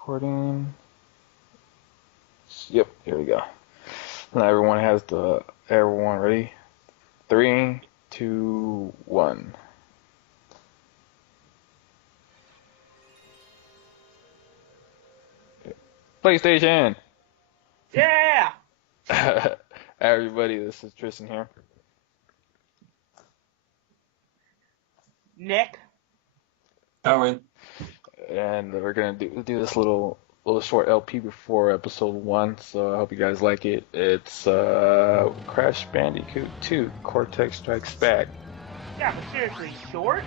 Recording. Yep, here we go. Now everyone ready? 3, 2, 1. PlayStation! Yeah! Hi everybody, this is Tristan here. Nick? Darwin. And we're gonna do this little short LP before episode 1, so I hope you guys like it. It's Crash Bandicoot 2, Cortex Strikes Back. Yeah, but seriously, short?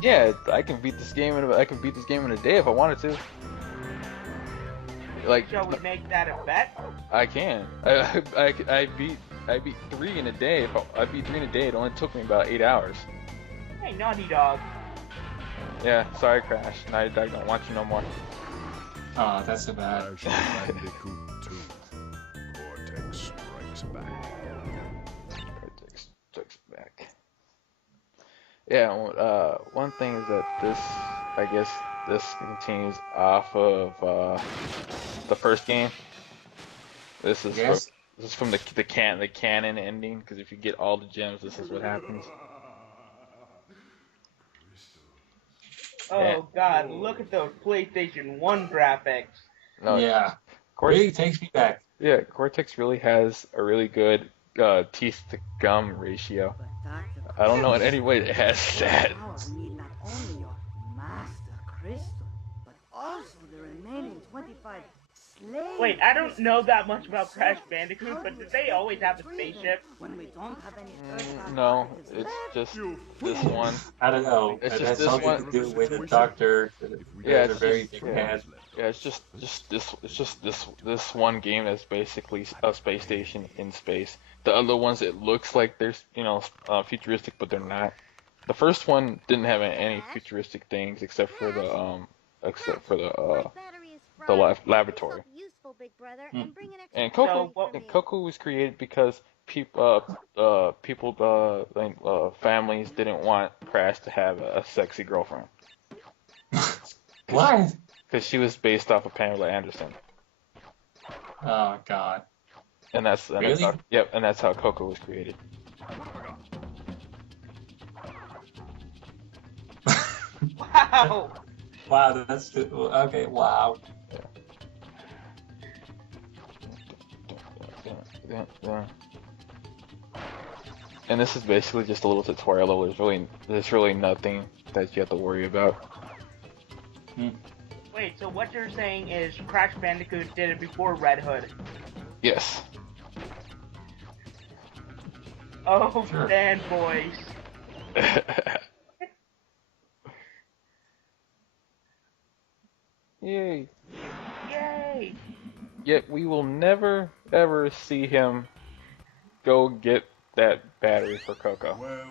Yeah, I can beat this game in a day if I wanted to. Like, Shall we make that a bet? I can. I beat 3 in a day. If I beat 3 in a day, it only took me about 8 hours. Hey, Naughty Dog. Yeah, sorry, Crash. Naughty Dog don't want you no more. Oh, that's so bad. Crash Bandicoot 2. Cortex Strikes Back. Cortex Strikes Back. Yeah, one thing is that this continues off of the first game. This is from the canon ending, because if you get all the gems, this is what happens. Oh god, look at those PlayStation 1 graphics. No, Yeah. Cortex, Really takes me back. yeah, Cortex really has a really good teeth to gum ratio. I don't know in any way that has that. Need not only your master crystal, but also the remaining 25 slaves. Wait, I don't know that much about Crash Bandicoot, but did they always have a spaceship? When we don't have any No, it's just this one. I don't know. It's It just has this something one. to do with the doctor. Yeah, It's a very big head. Yeah, it's just this one game that's basically a space station in space. The other ones, it looks like they're futuristic, but they're not. The first one didn't have any futuristic things except for the laboratory. And Coco was created because families didn't want Crash to have a sexy girlfriend. What? Because she was based off of Pamela Anderson. Oh god. And that's Really? and that's how Coco was created. Wow! Wow, that's good. Okay. Wow. Yeah. And this is basically just a little tutorial level. There's really nothing that you have to worry about. Wait, so what you're saying is Crash Bandicoot did it before Red Hood? Yes. Oh, Sure. fanboys. Yay. Yay! Yet we will never ever see him go get that battery for Coco. Well.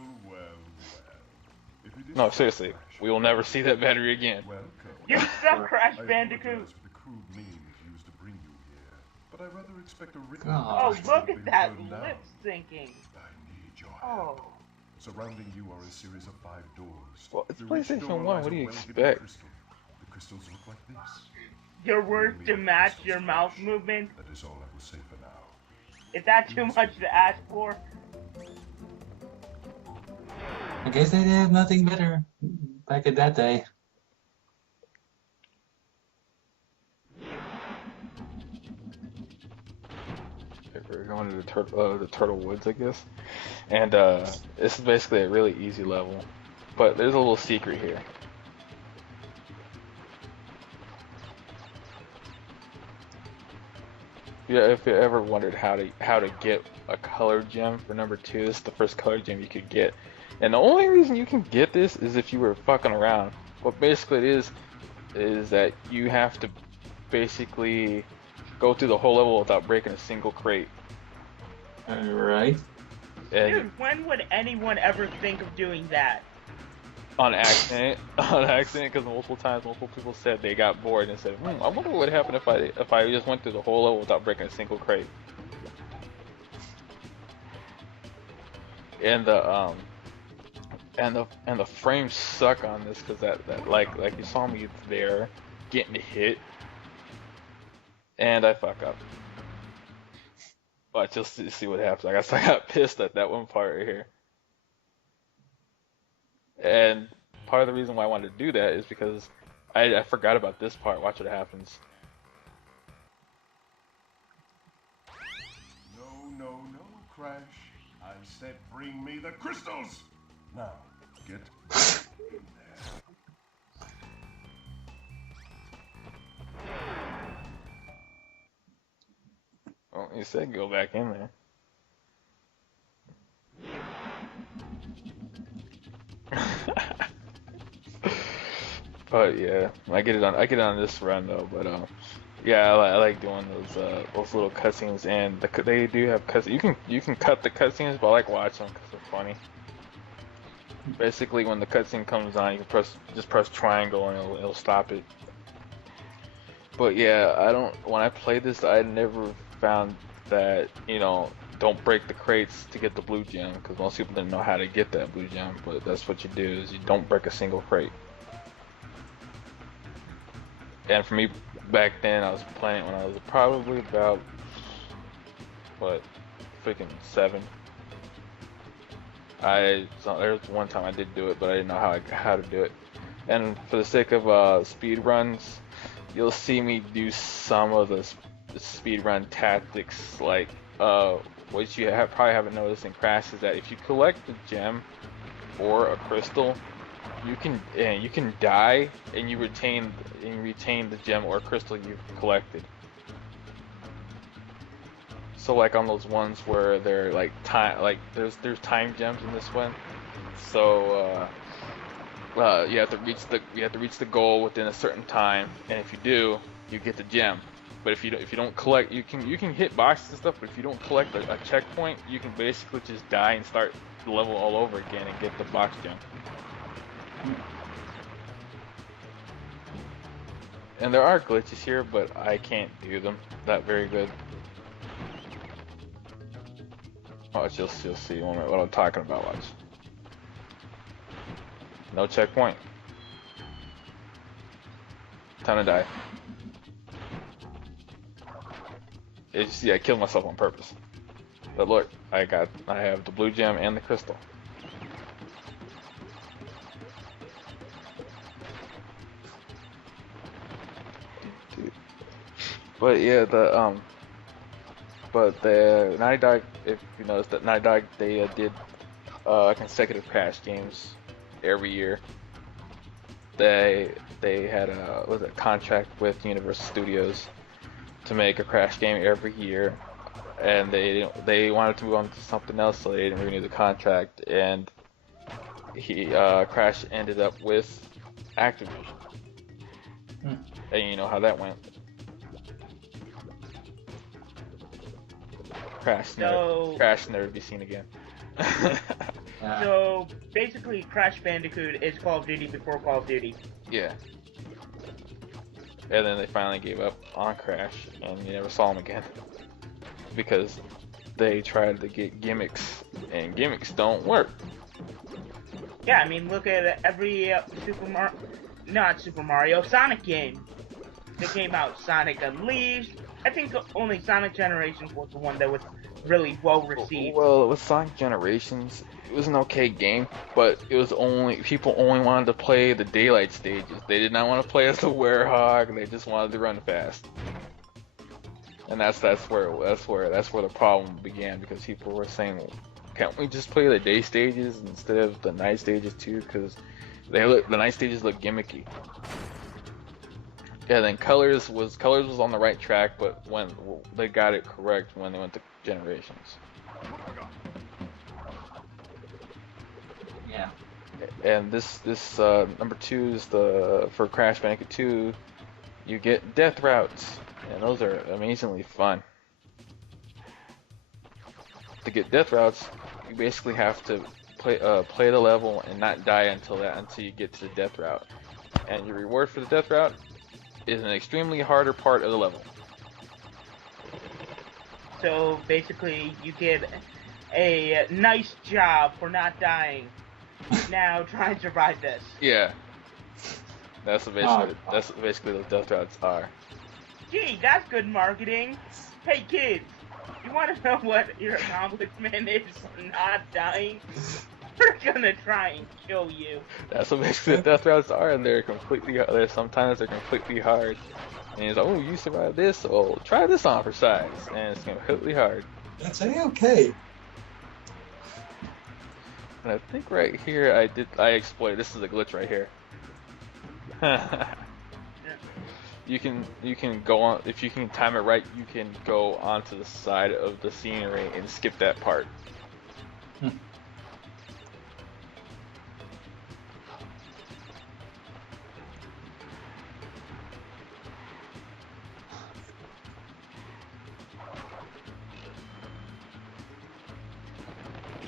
If it is No, seriously, we will never see that battery again. Welcome. You suck, Crash I Bandicoot! apologize for the crude means used to bring you here, but I rather expect a written Oh, Oh, look at that lip lip syncing! I need your help. Oh. Surrounding you are a series of 5 doors. Well, it's Through each PlayStation door 1, lies what do a you well-hidden expect? crystal. The crystals look like this. Your words to match your mouth movement? That is all I will say for now. Is that too much to ask for? I guess they did have nothing better back in that day. We're going to the Turtle Woods, I guess. And this is basically a really easy level, but there's a little secret here. Yeah, if you ever wondered how to get a color gem for number 2, this is the first color gem you could get. And the only reason you can get this is if you were fucking around. What basically it is that you have to basically go through the whole level without breaking a single crate. Alright. And Dude, when would anyone ever think of doing that? on accident, because multiple people said they got bored and said, I wonder what would happen if I just went through the whole level without breaking a single crate. And the frames suck on this because that like you saw me there, getting hit, and I fuck up. But just see what happens. I guess I got pissed at that one part right here. And part of the reason why I wanted to do that is because I forgot about this part. Watch what happens. No, Crash. I said bring me the crystals. Now, get in there. Well, you said go back in there. But yeah, I get it on this run though. But yeah, I like doing those little cutscenes, and they do have cutscenes. You can cut the cutscenes, but I like watching them because they're funny. Basically, when the cutscene comes on, you can just press triangle and it'll stop it. But yeah, when I played this, I never found that, don't break the crates to get the blue gem, because most people didn't know how to get that blue gem, but that's what you do, is you don't break a single crate. And for me, back then, I was playing when I was probably about, freaking 7. There was one time I did do it, but I didn't know how to do it. And for the sake of speed runs, you'll see me do some of the speedrun tactics, like what you probably haven't noticed in Crash is that if you collect a gem or a crystal, you can die and you retain the gem or crystal you've collected. So like on those ones where they're like there's time gems in this one, so you have to reach the goal within a certain time, and if you do, you get the gem. But if you don't collect, you can hit boxes and stuff, but if you don't collect a checkpoint, you can basically just die and start the level all over again and get the box gem. And there are glitches here, but I can't do them that very good. Watch, you'll see what I'm talking about. Watch. No checkpoint. Time to die. You see, I killed myself on purpose. But look, I have the blue gem and the crystal. But yeah, the Naughty Dog, if you notice that Naughty Dog, they did consecutive Crash games every year. They had a contract with Universal Studios to make a Crash game every year, and they wanted to move on to something else, so they didn't renew the contract, and Crash ended up with Activision. And you know how that went. Crash never to be seen again. So basically, Crash Bandicoot is Call of Duty before Call of Duty. Yeah. And then they finally gave up on Crash, and you never saw them again. Because they tried to get gimmicks, and gimmicks don't work. Yeah, I mean, look at every Sonic game that came out. Sonic Unleashed. I think only Sonic Generations was the one that was really well received. Well, with Sonic Generations, it was an okay game, but it was people only wanted to play the daylight stages. They did not want to play as the Werehog. They just wanted to run fast. And that's where the problem began, because people were saying, well, can't we just play the day stages instead of the night stages too? Because the night stages look gimmicky. Yeah, then Colors was on the right track, but when they got it correct when they went to Generations. Yeah. And this number 2 is for Crash Bandicoot 2. You get death routes, and those are amazingly fun. To get death routes, you basically have to play the level and not die until you get to the death route. And your reward for the death route is an extremely harder part of the level. So basically, you get a nice job for not dying. Now try and survive this. Yeah. That's Oh, basically what death routes are. Gee, that's good marketing. Hey kids, you want to know what your accomplishment is for not dying? We're gonna try and kill you. That's what basically the death routes are, and sometimes they're completely hard. And it's oh, you survived this, oh, try this on for size, and it's completely hard. that's okay. And I think right here I exploited. This is a glitch right here. You can go on if you can time it right. You can go onto the side of the scenery and skip that part.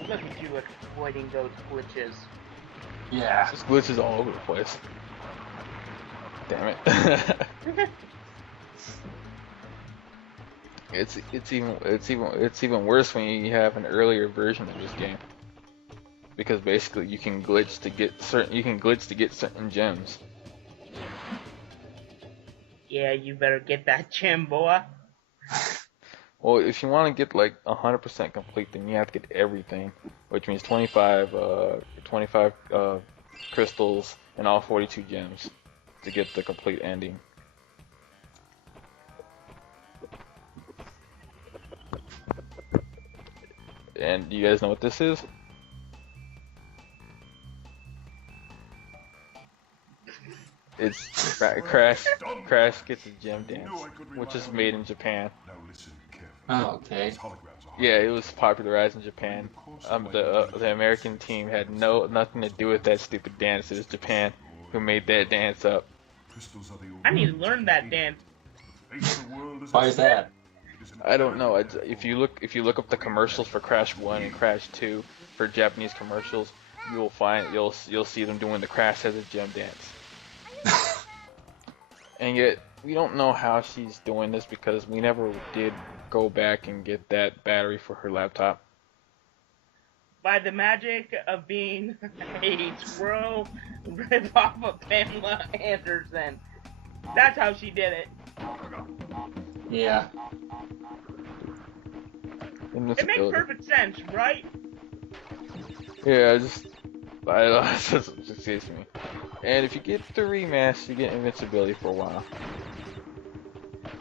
Look at you avoiding those glitches. Yeah. There's glitches all over the place. Damn it. It's even worse when you have an earlier version of this game. Because basically you can glitch to get certain gems. Yeah, you better get that gem, boy. Well, if you want to get like 100% complete, then you have to get everything, which means 25 crystals and all 42 gems to get the complete ending. And do you guys know what this is? It's Crash gets a gem dance, which is made in Japan. Now listen carefully. Oh, okay. These holograms are Yeah, it was popularized in Japan. The American team had nothing to do with that stupid dance. It was Japan who made that dance up. crystals are the I need to learn that dance. face the world as Why is that? I don't know. If you look up the commercials for Crash 1 and Crash 2 for Japanese commercials, you'll see them doing the Crash has a gem dance. And yet we don't know how she's doing this because we never did go back and get that battery for her laptop. By the magic of being a squirrel rip-off of Pamela Anderson. That's how she did it. Yeah. It makes perfect sense, right? Yeah, I just escapes me. And if you get the remaster, you get invincibility for a while.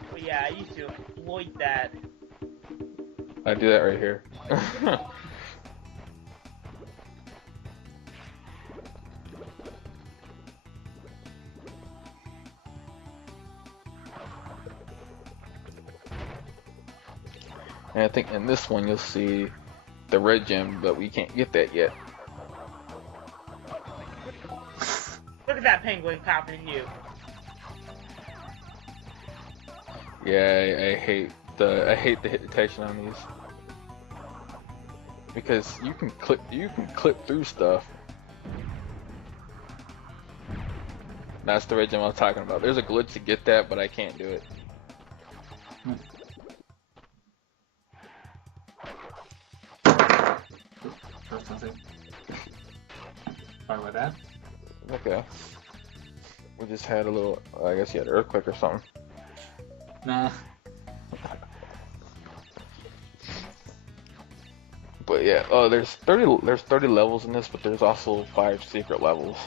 But yeah, I used to exploit that. I do that right here. And I think in this one you'll see the red gem, but we can't get that yet. Look at that penguin copying you. Yeah, I hate the hit detection on these because you can clip through stuff. That's the red gem I was talking about. There's a glitch to get that, but I can't do it. Something. Sorry about that. Okay. We just had a little, I guess you had an earthquake or something. Nah. But yeah, there's 30 levels in this, but there's also 5 secret levels.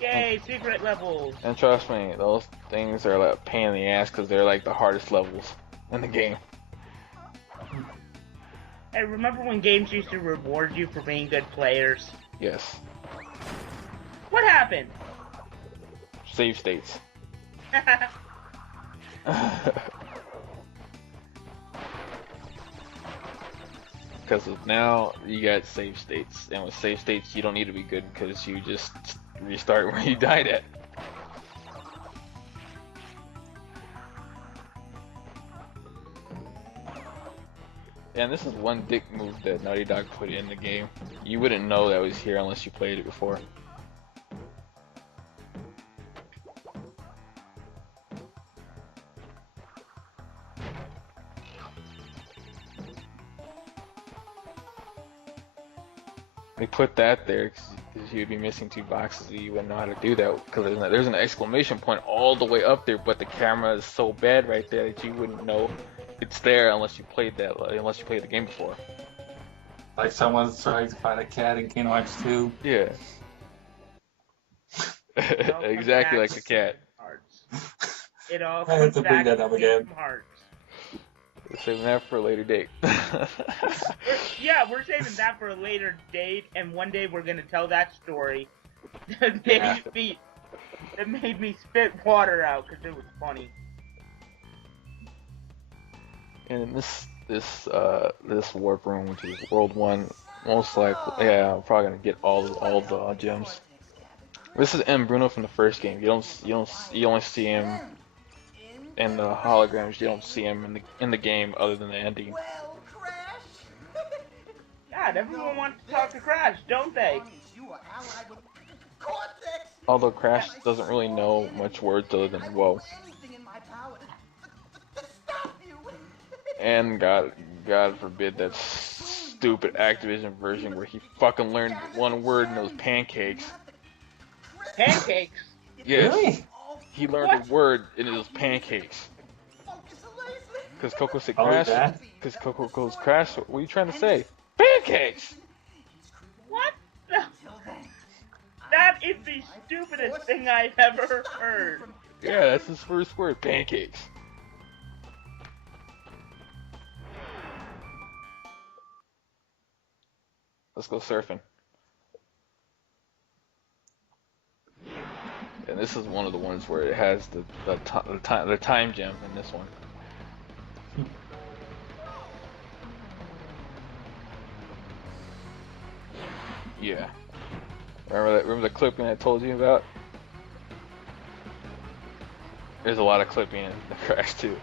Yay, secret levels. And trust me, those things are like a pain in the ass because they're like the hardest levels in the game. Hey, remember when games used to reward you for being good players? Yes. What happened? Save states. Because now you got save states, and with save states you don't need to be good because you just restart where you died at. And this is one dick move that Naughty Dog put in the game. You wouldn't know that was here unless you played it before. They put that there because boxes, you'd be missing 2 boxes. You wouldn't know how to do that because there's an exclamation point all the way up there, but the camera is so bad right there that you wouldn't know it's there unless you played the game before. Like someone's trying to find a cat in Kingdom Hearts 2. Yeah. Exactly like the cat. It all I had comes to bring back that to up again. Kingdom Hearts. Saving that for a later date. Yeah, we're saving that for a later date, and one day we're gonna tell that story. That made me spit water out because it was funny. And this warp room, which is World 1, most likely, yeah, I'm probably gonna get all the gems. This is M. Bruno from the first game. You only see him in the holograms. You don't see him in the game other than the ending. Well, Crash. God, everyone wants to talk to Crash, don't they? You are allied with Cortex. Although Crash doesn't really know much words other than whoa. Anything in my power to stop you. And God forbid that stupid Activision version where he fucking learned one word and those pancakes. Pancakes? Yes. Really? He learned a word and it was pancakes. Because Coco said Crash. Because Coco goes Crash. What are you trying to say? Pancakes. What? That is the stupidest thing I've ever heard. Yeah, that's his first word. Pancakes. Let's go surfing. And this is one of the ones where it has the time gem in this one. Yeah. Remember the clipping I told you about? There's a lot of clipping in the Crash too.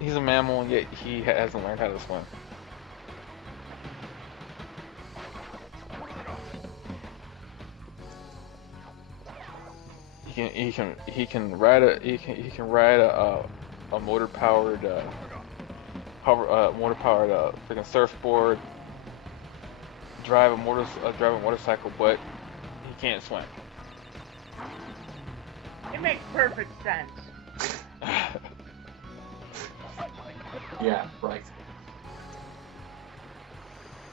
He's a mammal, yet he hasn't learned how to swim. He can ride a motor powered freaking surfboard, drive a motorcycle, but he can't swim. It makes perfect sense. Yeah, right.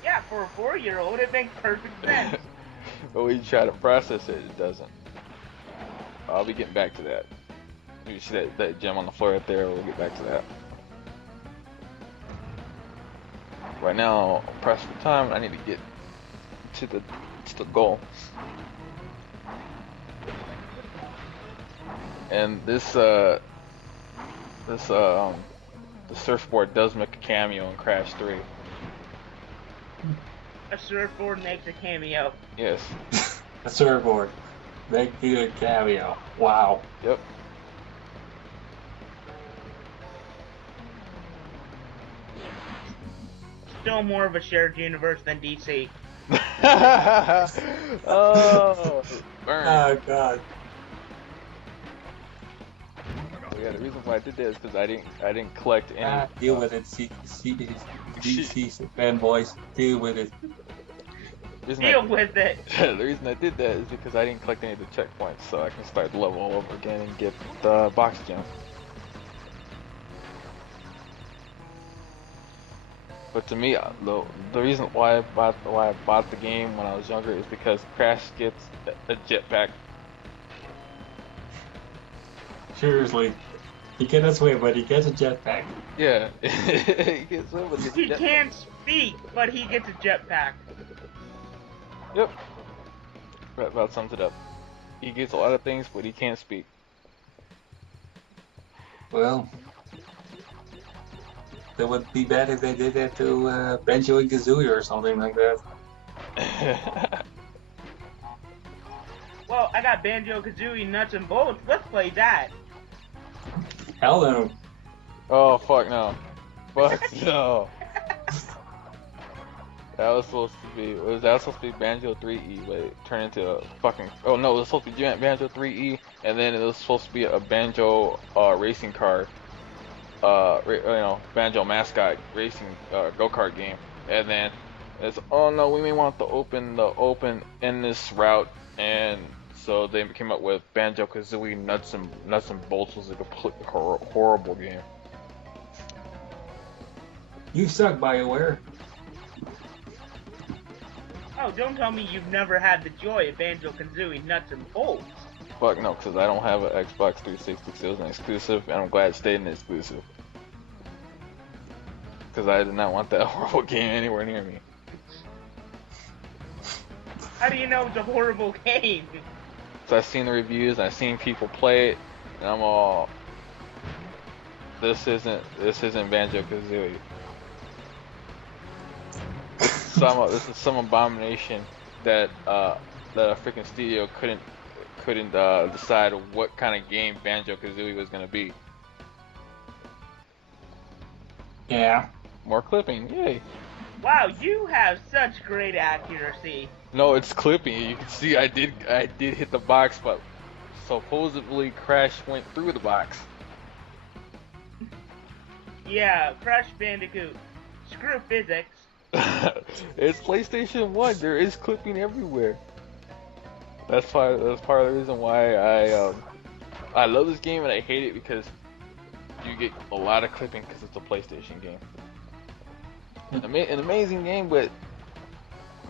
Yeah, for a 4-year-old, it makes perfect sense. But when you try to process it, it doesn't. I'll be getting back to that. You see that gem on the floor right there, we'll get back to that. Right now, I'm pressed for time, I need to get to the goal. And the surfboard does make a cameo in Crash 3. A surfboard makes a cameo. Yes. A surfboard. Make you a cameo. Wow. Yep. Still more of a shared universe than DC. Oh, burn. Oh god. Yeah, the reason why I did that is because I didn't collect any. Deal with it, DC fanboys. Deal with it. Deal with it. The reason I did that is because I didn't collect any of the checkpoints, so I can start the level all over again and get the box gem. But to me, the reason why I bought the game when I was younger is because Crash gets a jetpack. Seriously. He cannot swim, but he gets a jetpack. Yeah, he gets swim, but He can't speak, but he gets a jetpack. Yep. That about sums it up. He gets a lot of things, but he can't speak. Well, that would be bad if they did that to Banjo and Kazooie or something like that. Well, I got Banjo-Kazooie nuts and bolts. Let's play that. Hell no. Oh fuck no. Fuck no. That was supposed to be Banjo 3E, but it turned into a fucking. Oh no, it was supposed to be Banjo 3E, and then it was supposed to be a Banjo racing car Banjo mascot racing go-kart game, and then it's, oh no, we may want to open in this route, and so they came up with Banjo Kazooie Nuts and Bolts. Was a completely horrible game. You suck, BioWare. Oh, don't tell me you've never had the joy of Banjo-Kazooie Nuts and Bolts. Fuck no, because I don't have an Xbox 360, so it was an exclusive, and I'm glad it stayed an exclusive. Because I did not want that horrible game anywhere near me. How do you know it's a horrible game? So I've seen the reviews, and I've seen people play it, and I'm all, this isn't Banjo-Kazooie. This is some abomination that a freaking studio couldn't decide what kind of game Banjo-Kazooie was gonna be. Yeah. More clipping, yay! Wow, you have such great accuracy. No, it's clipping. You can see I did hit the box, but supposedly Crash went through the box. Yeah, Crash Bandicoot. Screw physics. It's PlayStation 1. There is clipping everywhere. That's part of the reason why I love this game, and I hate it because you get a lot of clipping because it's a PlayStation game. An amazing game, but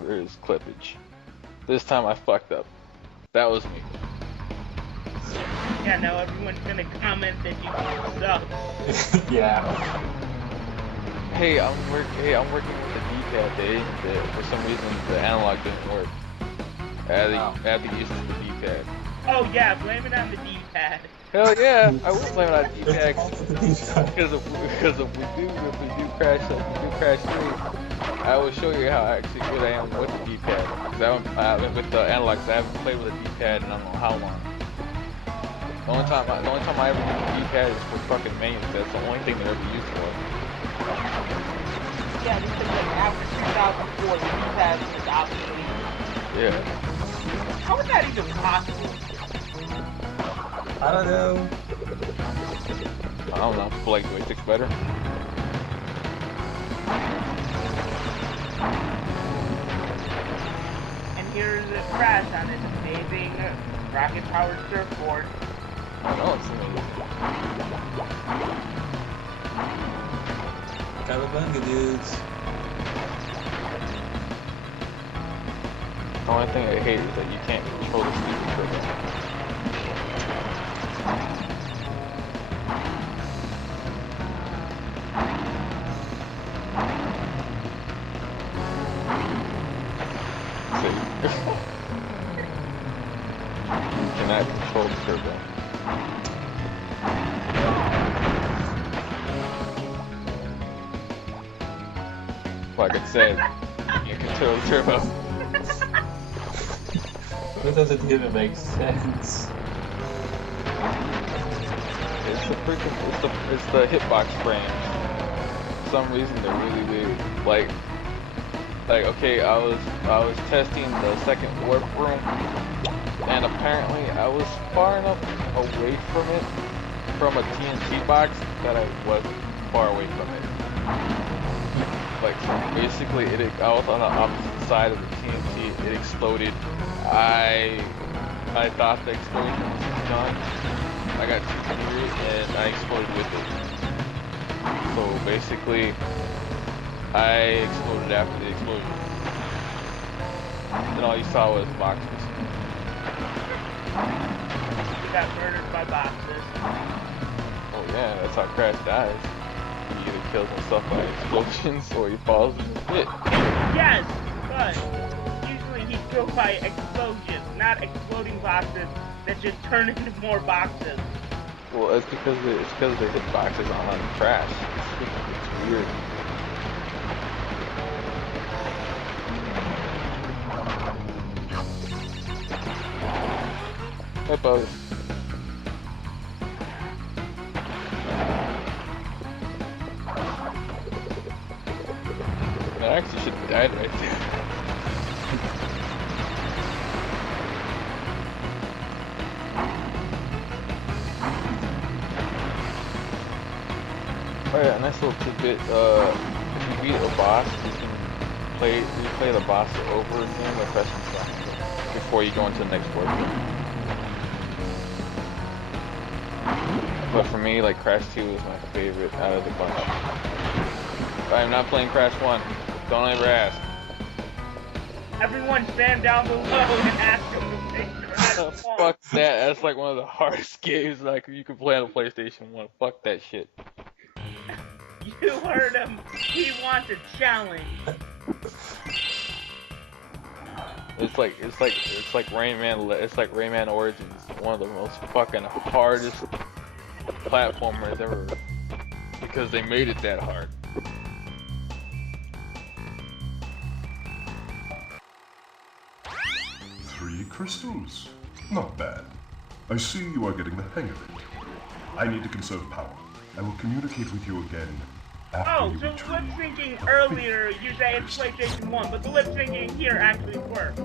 there is clippage. This time I fucked up. That was me. Yeah, now everyone's gonna comment that you suck. Yeah. Hey, I'm working with the D-pad. For some reason, the analog didn't work. I had to use the D-pad. Oh yeah, blame it on the D-pad. Hell yeah, I will blame it on the D-pad because if we do Crash 3, I will show you how actually good I am with the D-pad. Because with the analogs, I haven't played with a D-pad in I don't know how long. The only time I ever use the D-pad is for fucking menus. That's the only thing they're ever used for. Yeah, because like after 2004, the D-pad was obsolete. Yeah. How is that even possible? I don't know. I don't know. I feel like joysticks better. And here's a Crash on his amazing rocket-powered surfboard. I know it's amazing. Cowabunga dudes. The only thing I hate is that you can't control the stupid trigger. You cannot control the turbo. Like I said, you can control the turbo. That doesn't even make sense. It's the hitbox frames. For some reason they're really weird. Like okay, I was testing the second warp room, and apparently I was far enough away from a TNT box that I wasn't far away from it. Like basically, I was on the opposite side of the TNT. It exploded. I thought the explosion was done. I got too near it and I exploded with it. So basically, I exploded after the explosion. And all you saw was boxes. You got murdered by boxes. Oh yeah, that's how Crash dies. He either kills himself by explosions or he falls in the pit. Yes, but usually he's killed by explosions, not exploding boxes that just turn into more boxes. Well, it's because the hitboxes on Crash. It's weird. Hippos. I actually should have died right there. Oh yeah, nice little tidbit. If you beat a boss, you can replay the boss over again by pressing triangle before you go into the next portion. But for me, like Crash 2 is my favorite out of the bunch. I am not playing Crash 1. Don't ever ask. Everyone spam down below and ask them to play Crash 1. Fuck that. That's like one of the hardest games like you can play on the PlayStation 1. Fuck that shit. You heard him. He wants a challenge. It's like Rayman Origins. One of the most fucking hardest platformers ever. Because they made it that hard. Three crystals. Not bad. I see you are getting the hang of it. I need to conserve power. I will communicate with you again after Oh, you so retrieve lip syncing earlier, you say it's PlayStation 1, but the lip syncing here actually works.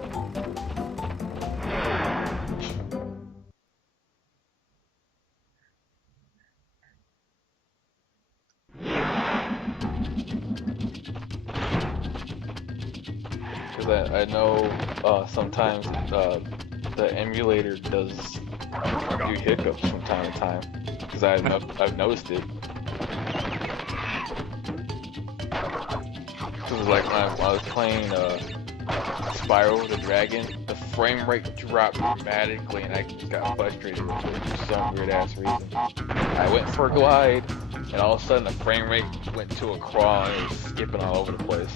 Because I know sometimes the emulator does do hiccups from time to time. Because I've noticed it. Because like when I was playing Spyro the Dragon, the frame rate dropped dramatically and I just got frustrated with it for some weird ass reason. I went for a glide and all of a sudden the frame rate went to a crawl and it was skipping all over the place.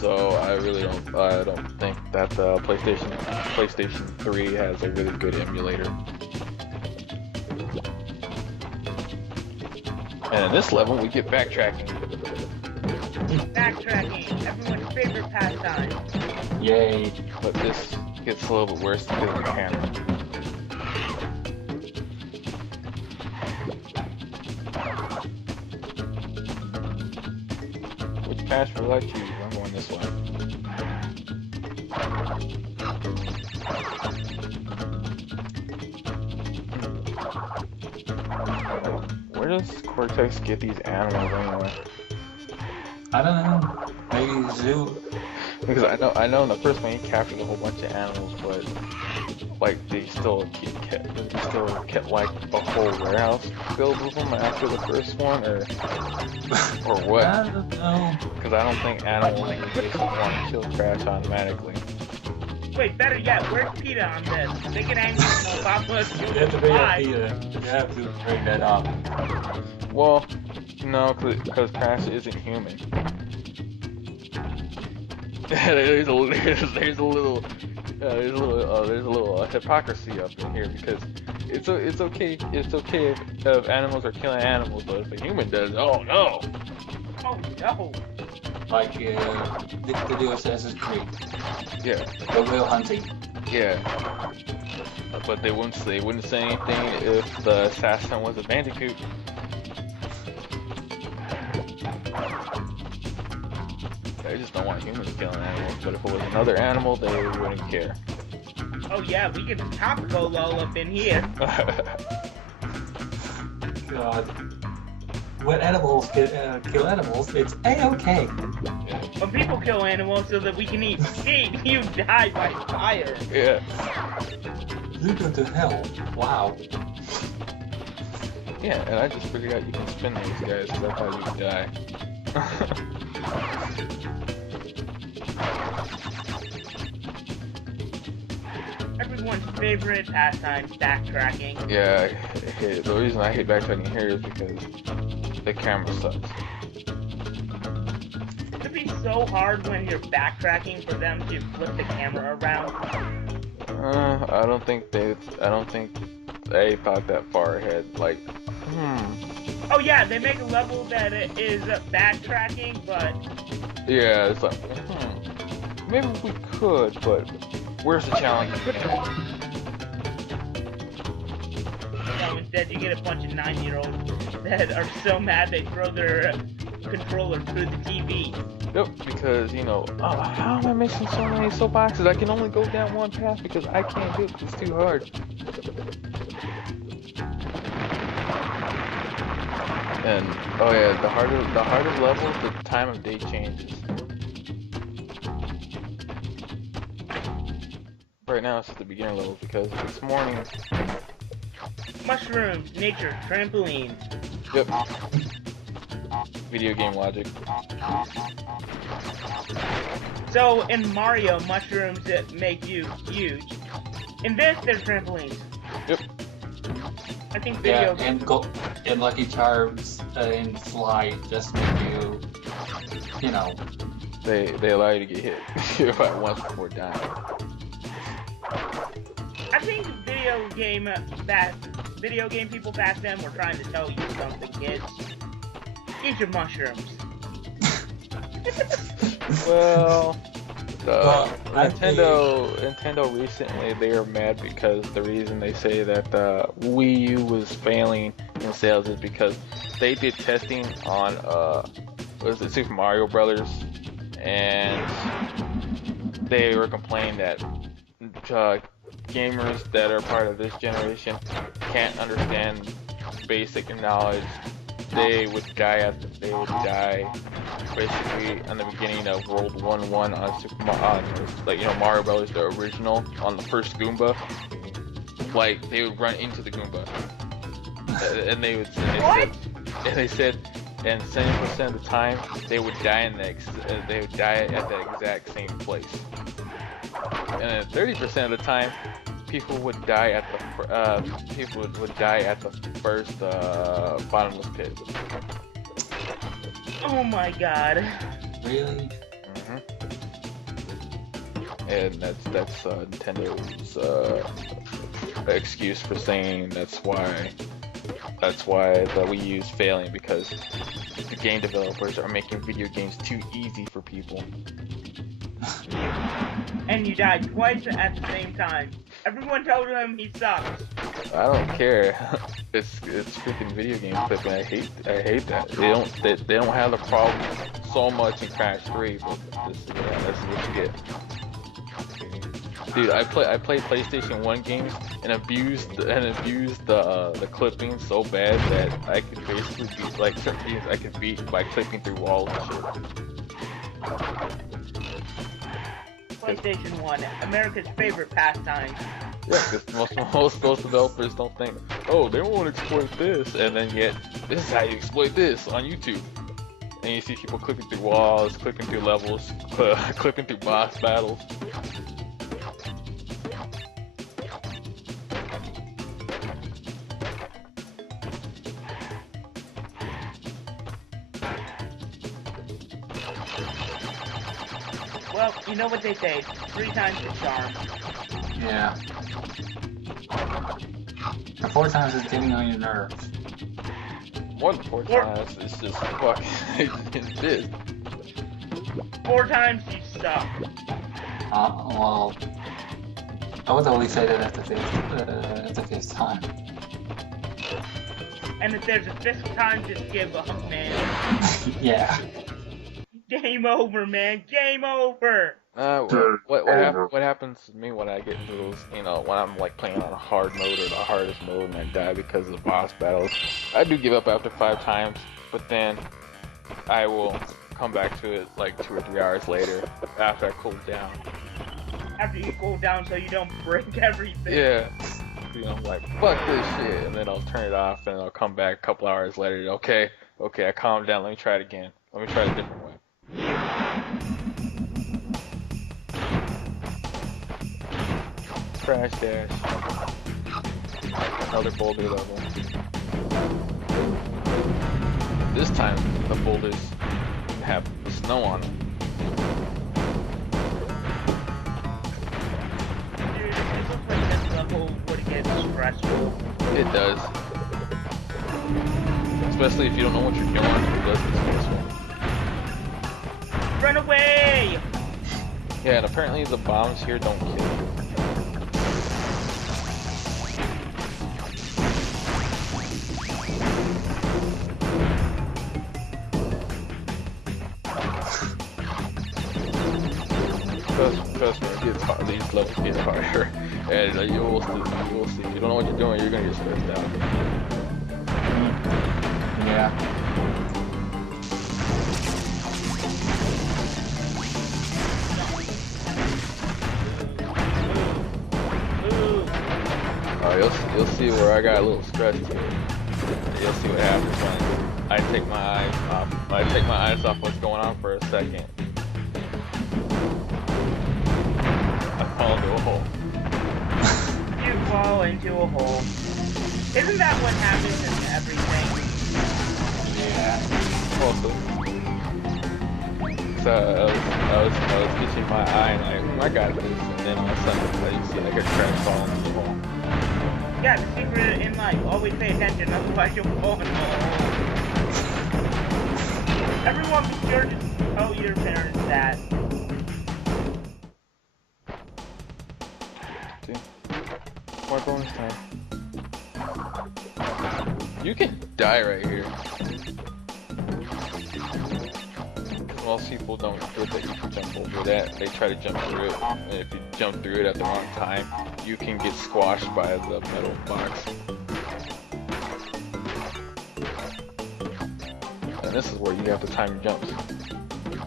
So I really don't think that the PlayStation 3 has a really good emulator. And in this level we get backtracking. Backtracking, everyone's favorite pastime. Yay. But this gets a little bit worse because of the camera. Which path will I choose? I'm going this way. Where does Cortex get these animals anyway? I don't know. Maybe zoo. Because I know in the first one he captured a whole bunch of animals, but like they still kept like a whole warehouse filled with them after the first one, or what? I don't know. Because I don't think animals can just want to kill Crash automatically. Wait, better yet, where's PETA on this? They can hang with Papa You have to bring up Pie. Peter. You have to bring that up. Well, no, because Crash isn't human. there's a little hypocrisy up in here because it's okay if animals are killing animals, but if a human does, oh no. Oh no. Like the new Assassin's Creed. Yeah. The whale hunting. Yeah. But they wouldn't say anything if the assassin was a Bandicoot. They just don't want humans killing animals, but if it was another animal, they wouldn't care. Oh yeah, we can top Bolo up in here. God. When animals kill animals, it's A-okay. When people kill animals so that we can eat meat, you die by fire. Yeah. You go to hell. Wow. Yeah, and I just figured out you can spin these guys, so that's how you die. Everyone's favorite pastime, backtracking. Yeah, the reason I hate backtracking here is because the camera sucks. It'd be so hard when you're backtracking for them to flip the camera around. I don't think they thought that far ahead. Like, Oh yeah, they make a level that is backtracking, but yeah, it's like, maybe we could, but where's the challenge? no, instead you get a bunch of 9-year-olds that are so mad they throw their controller through the TV. Yep, because, oh, how am I missing so many soapboxes? I can only go down one path because I can't do it 'cause it's too hard. And oh yeah, the harder levels, the time of day changes. Right now it's at the beginner levels because this morning. Mushrooms, nature, trampoline. Yep. Video game logic. So in Mario, mushrooms that make you huge. In this, they're trampolines. Yep. I think Yeah, video. and Lucky Charms in Flight just make you, you know. They allow you to get hit by once before dying. I think video game people back then were trying to tell you something, kids. Eat your mushrooms. Well, Nintendo Nintendo recently they are mad because the reason they say that Wii U was failing in sales is because they did testing on was it Super Mario Brothers, and they were complaining that gamers that are part of this generation can't understand basic knowledge. They would die basically on the beginning of World 1-1 on Super Mario, Mario Brothers, the original, on the first Goomba. Like they would run into the Goomba, and they said, and 70% of the time they would die at that exact same place. And then 30% of the time, people would die at the first bottomless pit. Oh my god. really? And that's Nintendo's excuse for saying that's why the Wii U is failing, because the game developers are making video games too easy for people. And you died twice at the same time. Everyone told him he sucks. I don't care. It's freaking video game clipping. I hate that. They don't have the problem so much in Crash 3, but that's what you get. Dude, I played PlayStation 1 games and abused the clipping so bad that I could basically beat like certain games I could beat by clipping through walls and shit. PlayStation 1, America's favorite pastime. Yeah, because most developers don't think, oh, they won't exploit this, and then yet this is how you exploit this on YouTube. And you see people clipping through walls, clipping through levels, clipping through boss battles. Well, you know what they say, 3 times the charm. Yeah. The 4 times is getting on your nerves. More than 4 times, it's just fucking it's this. 4 times you suck. Well, I would only say that at the 5th time. And if there's a 5th time, just give up, man. Yeah. Game over, man. Game over. What happens to me when I get into those, when I'm like playing on a hard mode or the hardest mode and I die because of the boss battles? I do give up after 5 times, but then I will come back to it like 2 or 3 hours later after I cool down. After you cool down so you don't break everything. Yeah. Like, fuck this shit, and then I'll turn it off and I'll come back a couple hours later. Okay, I calmed down, let me try it again. Let me try it a different way. Crash dash. Another boulder level. This time the boulders have snow on them. Dude, it looks like this level would get stressful. It does. Especially if you don't know what you're doing, it does get stressful. Run away! Yeah, and apparently the bombs here don't kill you. Trust me, it gets hard. These levels get harder, and you will see. If you don't know what you're doing, you're gonna get stressed out. Yeah. you'll see where I got a little stressed here. You'll see what happens when I take my eyes off. When I take my eyes off what's going on for a second. I fall into a hole. You fall into a hole. Isn't that what happens in everything? Yeah. Also, so I was itching my eye and I got this, and then all of a sudden I see like a crack fall into the hole. Yeah, the secret in life. Always pay attention, otherwise you'll fall into a hole. Everyone be sure to tell your parents that. More bonus time. You can die right here. Most people don't do that. You can jump over that. They try to jump through it, and if you jump through it at the wrong time, you can get squashed by the metal box. And this is where you have to time your jumps,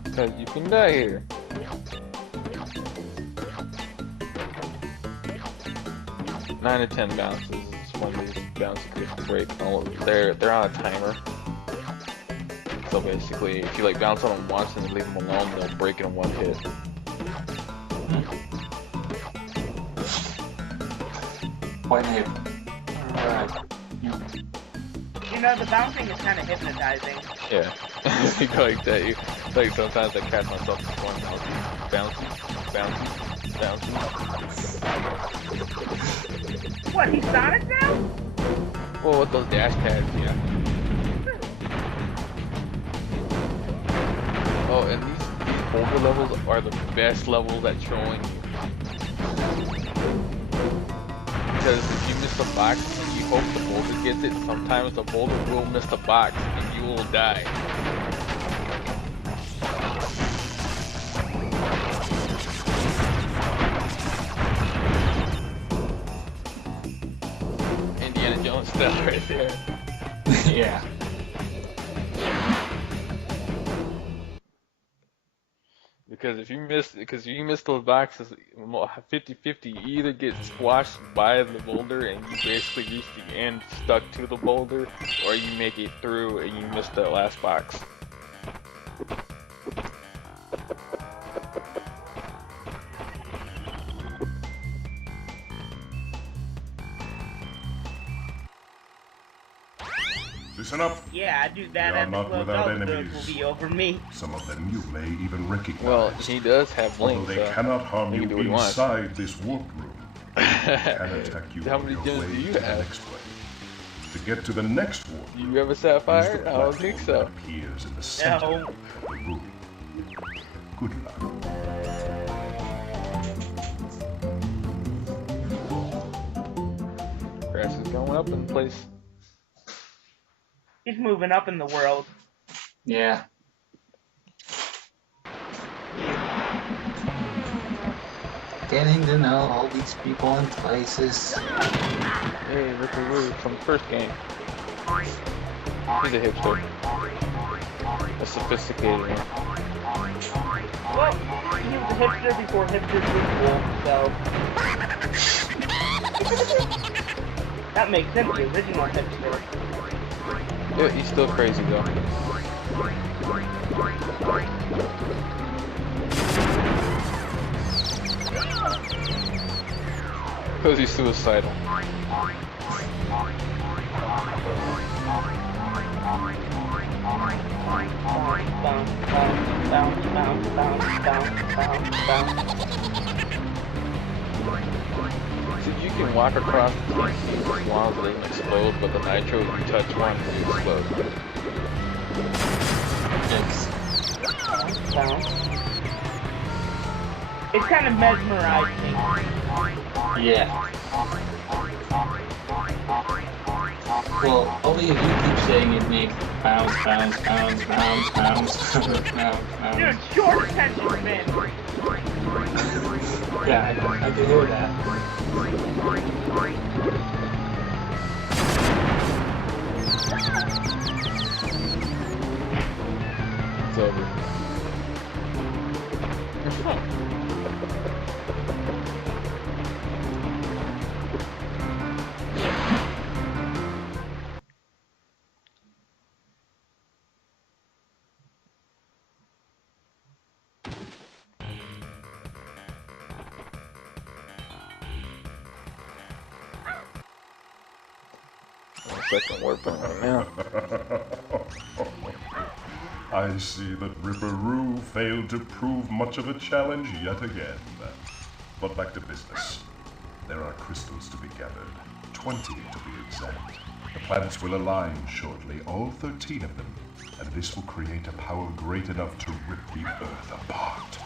because you can die here. Nine to 10 bounces is when these bounces could break. They're on a timer. So basically, if you like bounce on them once and you leave them alone, they'll break in one hit. One hit. Alright. You know, the bouncing is kind of hypnotizing. Yeah. You go like that. You, like sometimes I catch myself just going bouncy, bouncy, bouncy. What, he's Sonic now? Well, with those dash pads, yeah. Oh, and these boulder levels are the best levels at trolling you. Because if you miss the box and you hope the boulder gets it, sometimes the boulder will miss the box and you will die. Indiana Jones style right there. Yeah. Because if you miss those boxes 50-50, you either get squashed by the boulder and you basically reach the end stuck to the boulder, or you make it through and you miss the last box. Listen up. Yeah, I do that We are at the not club. without All the girls enemies. will be over me. Some of them you may even recognize. Well, he does have Although links. they cannot harm he you can do what he wants. inside this warp room, they can attack you How on many your gems way do you to the have? next way. To get to the next warp room, You ever use Sapphire? the I don't think so. platform that appears in the center No. of the room. Good luck. Grass is going up in place. He's moving up in the world. Yeah. Getting to know all these people and places. Hey, look at Rude from the first game. He's a hipster. A sophisticated one. Well, he was a hipster before hipsters were cool, so... that makes sense, the original hipster. Yeah, he's still crazy though. Because he's suicidal. Bounce, bounce, bounce, bounce, bounce, bounce, bounce. So you can walk across the TNT as long as it doesn't explode, but the nitro, if you touch one, it explodes. Bounce. It's kind of mesmerizing. Yeah. Well, only if you keep saying it makes bounce, bounce, bounce, bounce, bounce, bounce, bounce. Dude, short attention span. Yeah, I can hear that. It's over. fucking warping right now. I see that Ripperoo failed to prove much of a challenge yet again. But back to business. There are crystals to be gathered, 20 to be exact. The planets will align shortly, all 13 of them, and this will create a power great enough to rip the Earth apart.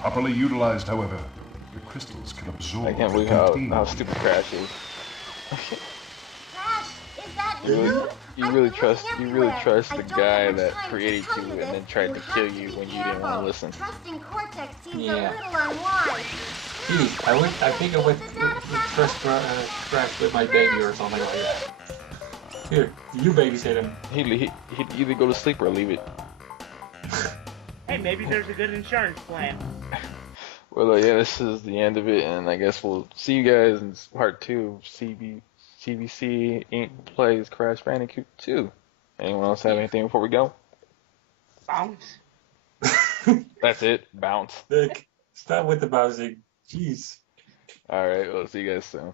Properly utilized, however, the crystals can absorb I can't believe and how contain stupid Crash is. Crash, is that You really, you? you really trust the guy that created you and then tried to kill you when you didn't want to listen. Trusting Cortex seems Yeah. a little unwise. Gee, I think I would trust Crash with my baby or something like that. Here, you babysit him. He'd either go to sleep or leave it. Hey, maybe there's a good insurance plan. Well, yeah, this is the end of it, and I guess we'll see you guys in part 2 of CBC Inc. plays Crash Bandicoot 2. Anyone else have anything before we go? Bounce. That's it. Bounce. Nick, stop with the bouncing. Jeez. Alright, we'll see you guys soon.